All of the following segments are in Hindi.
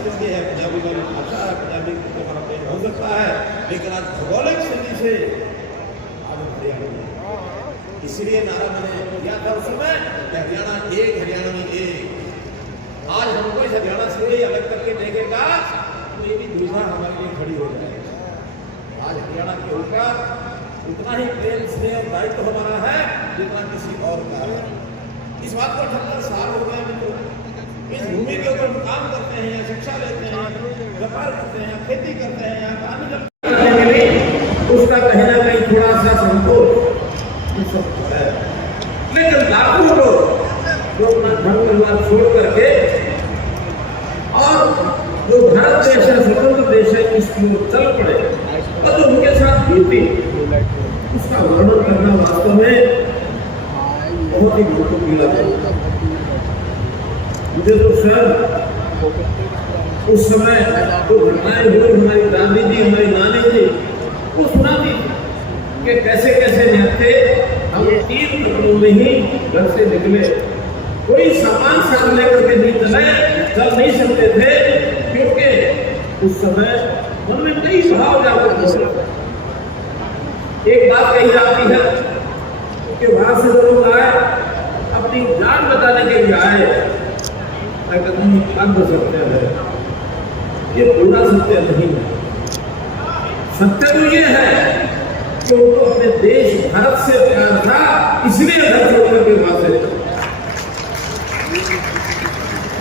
परिस्थिति है, पंजाबी वाली भाषा है, पंजाबी को हमारा प्रेम हो सकता है, लेकिन आज भौगोलिक स्थिति से आज हरियाणा में, इसलिए नारा मैंने किया था उस समय, हरियाणा एक, हरियाणा में एक। आज हमको इस हरियाणा से अलग करके देखेगा तो ये भी दुविधा हमारे लिए खड़ी हो जाएगी। आज हरियाणा के ऊपर उतना ही प्रेम स्नेह और दायित्व हमारा है जितना किसी और का है। इस बात को 78 साल हो गए मित्रों, इस भूमि के ऊपर हम काम करते हैं, या शिक्षा लेते हैं, व्यापार करते हैं, खेती करते हैं, या काम करने के लिए उसका कहीं ना कहीं थोड़ा सा संकोच है। लेकिन लाखों लोग जो अपना धर्म परिवार छोड़ करके और जो भारत देश है, स्वतंत्र देश है, इसकी ओर चल पड़े और जो उनके साथ बीती, उसका वर्णन करना वास्तव में बहुत ही महत्वपूर्ण है। मुझे तो सर उस समय जो घटनाएं हुई, हमारी दादी जी, हमारी नानी जी वो सुनाती कि कैसे कैसे निहत्थे हम 3 मिनटों में ही घर से निकले, कोई सामान साथ लेकर के नहीं चल नहीं सकते थे, क्योंकि उस समय मन में कई भाव जागृत थे। एक बात कही जाती है कि वहां से जो लोग आए अपनी जान बचाने के लिए आए, हम सत्य है, ये पूरा सत्य नहीं है। सत्य तो ये है कि उनको अपने देश भारत से प्यार था, इसलिए घर छोड़कर के वहां से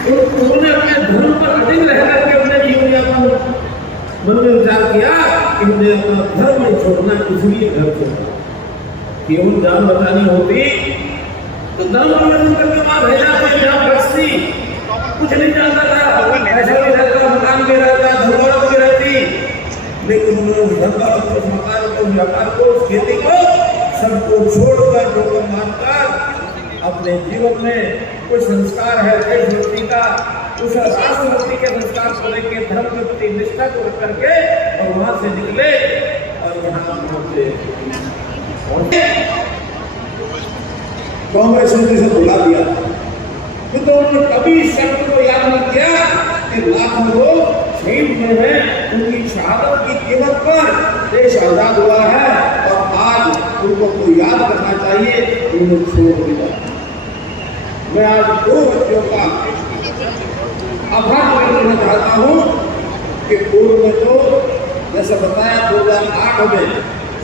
उन्होंने अपने धर्म पर अडिग रहकर के अपने जीवन यापन मन में विचार किया कि मुझे अपना धर्म नहीं छोड़ना, इसलिए घर छोड़ा। केवल जान बचानी होती तो धर्म परिवर्तन करके वहां भेजा, कोई यहाँ बचती, कुछ नहीं जानता था, ऐसा भी रहता, मकान भी रहता, धर्म भी रहती, लेकिन उन्होंने उस धर्म को, उस मकान को, उस व्यापार को, उस खेती को सबको छोड़कर, ठोकर मारकर अपने जीवन में कोई संस्कार है देशभक्ति का, उस राष्ट्रभक्ति के संस्कार को लेकर धर्म के प्रति निष्ठा को रख करके और वहां से निकले और यहाँ पहुंचे। कांग्रेस ने इसे बुला दिया, तो उन्होंने कभी शब्द को याद नहीं किया कि लाखों लोग शहीद हुए हैं, उनकी शहादत की कीमत पर देश आजाद हुआ है और आज उनको को याद करना चाहिए, उन्हें छोड़ दिया। मैं आज 2 बच्चों का आभार व्यक्त करना चाहता हूँ कि पूर्व में तो जैसा बताया 2008 में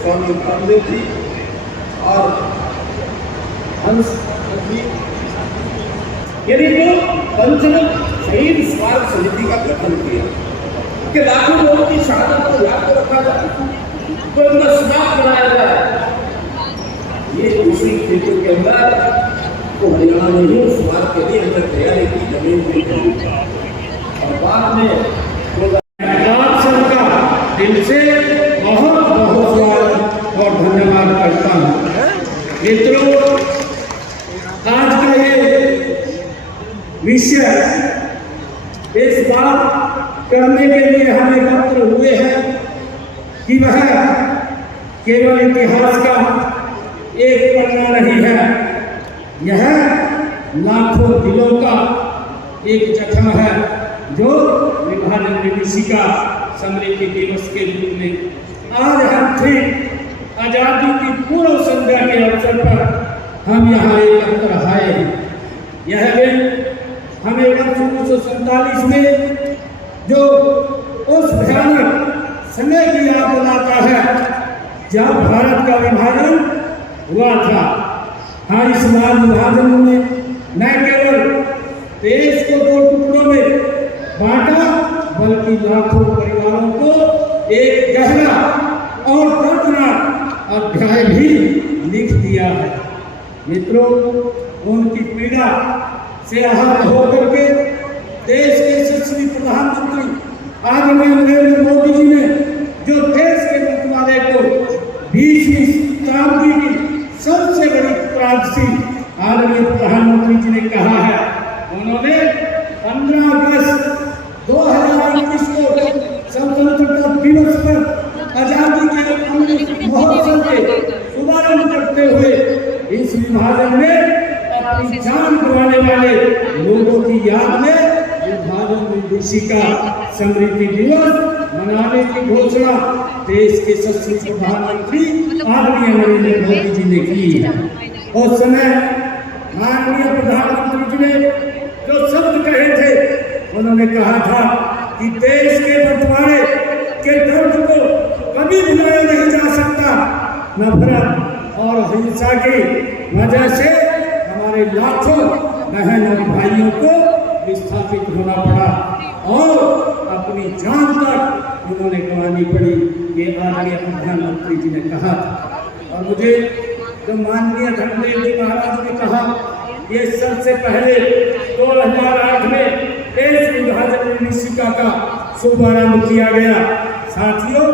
स्वामी रामदेव जी और हंस जी, यदि तो पंचम शहीद स्मारक समिति का गठन किया कि लाखों लोगों की शहादत को याद कर रखा जाए, तो उनका स्मारक बनाया जाए। ये उसी क्षेत्र के अंदर तो हरियाणा में ही स्मारक के लिए अंदर तैयारी की जमीन की और बाद में आप सबका दिल से बहुत बहुत स्वागत और धन्यवाद करता हूँ। मित्रों, आज का ये विषय इस बात करने के लिए हम एकत्र हुए हैं कि वह केवल इतिहास का एक पन्ना नहीं है, यह लाखों दिलों का एक जख्म है जो विभाजन विभीषिका समृद्धि दिवस के रूप में आज हम थे आजादी की पूर्व संध्या के अवसर पर हम यहाँ एकत्र आए हैं। यह दिन हमें वर्ष 1947 में जो उस भयानक समय की याद दिलाता है जब भारत का विभाजन हुआ था। हाँ, इस विभाजन में न केवल देश को 2 टुकड़ों में बांटा, बल्कि लाखों परिवारों को एक गहरा और दर्दनाक अध्याय भी लिख दिया है। मित्रों, उनकी पीड़ा से आहत होकर के देश के यशस्वी प्रधानमंत्री आदरणीय नरेंद्र मोदी जी ने जो देश के मंत्रालय को 20वीं शताब्दी की सबसे बड़ी क्रांति आदरणीय प्रधानमंत्री जी ने कहा है, उन्होंने 15 अगस्त 2021 को स्वतंत्रता दिवस पर आजादी के अमृत महोत्सव के शुभारंभ करते हुए इस विभाजन में अपनी जान गंवाने वाले लोगों की याद में विभाजन इसी का स्मृति दिवस मनाने की घोषणा देश के यशस्वी प्रधानमंत्री आदरणीय नरेंद्र मोदी जी ने की है। उस समय माननीय प्रधानमंत्री जी ने जो शब्द कहे थे, उन्होंने कहा था कि देश के बंटवारे के दर्द को कभी भुलाया नहीं जा सकता। नफरत और हिंसा की वजह से हमारे लाखों बहन और भाइयों को विस्थापित होना पड़ा और अपनी जान तक उन्होंने गंवानी पड़ी, ये आदरणीय प्रधानमंत्री जी ने कहा था। और मुझे जो माननीय धर्मदेव जी महाराज ने कहा, ये सबसे पहले 2008 में देश विभाजन विभीषिका का शुभारंभ किया गया। साथियों,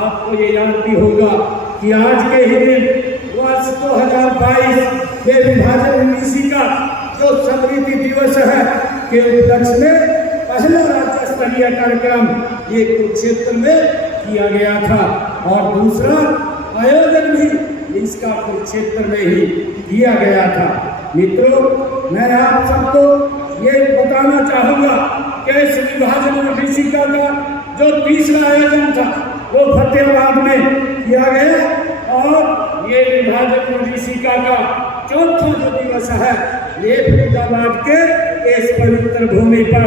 आपको ये याद भी होगा कि आज के ही दिन वर्ष 2022 में विभाजन विभीषिका जो स्मृति दिवस है के उपलक्ष्य में पहला राज्य स्तरीय कार्यक्रम ये कुरुक्षेत्र में किया गया था और दूसरा आयोजन भी इसका कुरुक्षेत्र में ही किया गया था। मित्रों, मैं आप सबको ये बताना चाहूँगा कि इस विभाजन विभीषिका का जो तीसरा आयोजन था वो फतेहाबाद में किया गया और ये विभाजन विभीषिका का चौथा जो दिवस है ये फरीदाबाद के इस पवित्र भूमि पर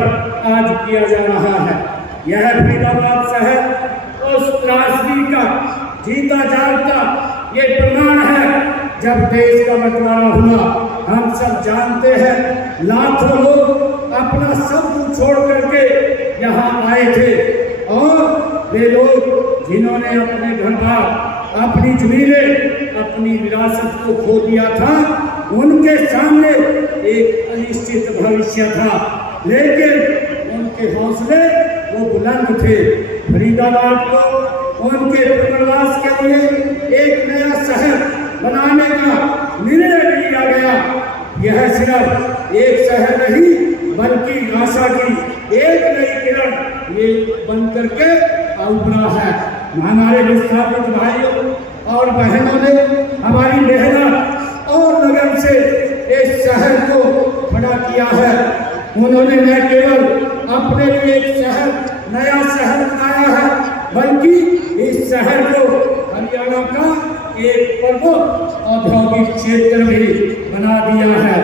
आज किया जा रहा है। यह फरीदाबाद शहर उस त्रासदी का जीता जागता ये प्रमाण है। जब देश का बंटवारा हुआ, हम सब जानते हैं, लाखों लोग अपना सब कुछ छोड़ करके यहाँ आए थे और वे लोग जिन्होंने अपने घर बार, अपनी जमीनें, अपनी विरासत को खो दिया था, उनके सामने एक अनिश्चित भविष्य था, लेकिन उनके हौसले वो बुलंद थे। फरीदाबाद को उनके पुनर्वास के लिए एक नया शहर बनाने का निर्णय लिया गया। यह सिर्फ एक शहर नहीं बल्कि आशा की एक नई किरण ये बन करके उभरा है। हमारे विस्थापित भाइयों और बहनों ने हमारी मेहनत और लगन से इस शहर को खड़ा किया है। उन्होंने न केवल अपने लिए एक शहर, नया शहर बनाया है, बल्कि इस शहर को हरियाणा का एक प्रमुख औद्योगिक क्षेत्र भी बना दिया है।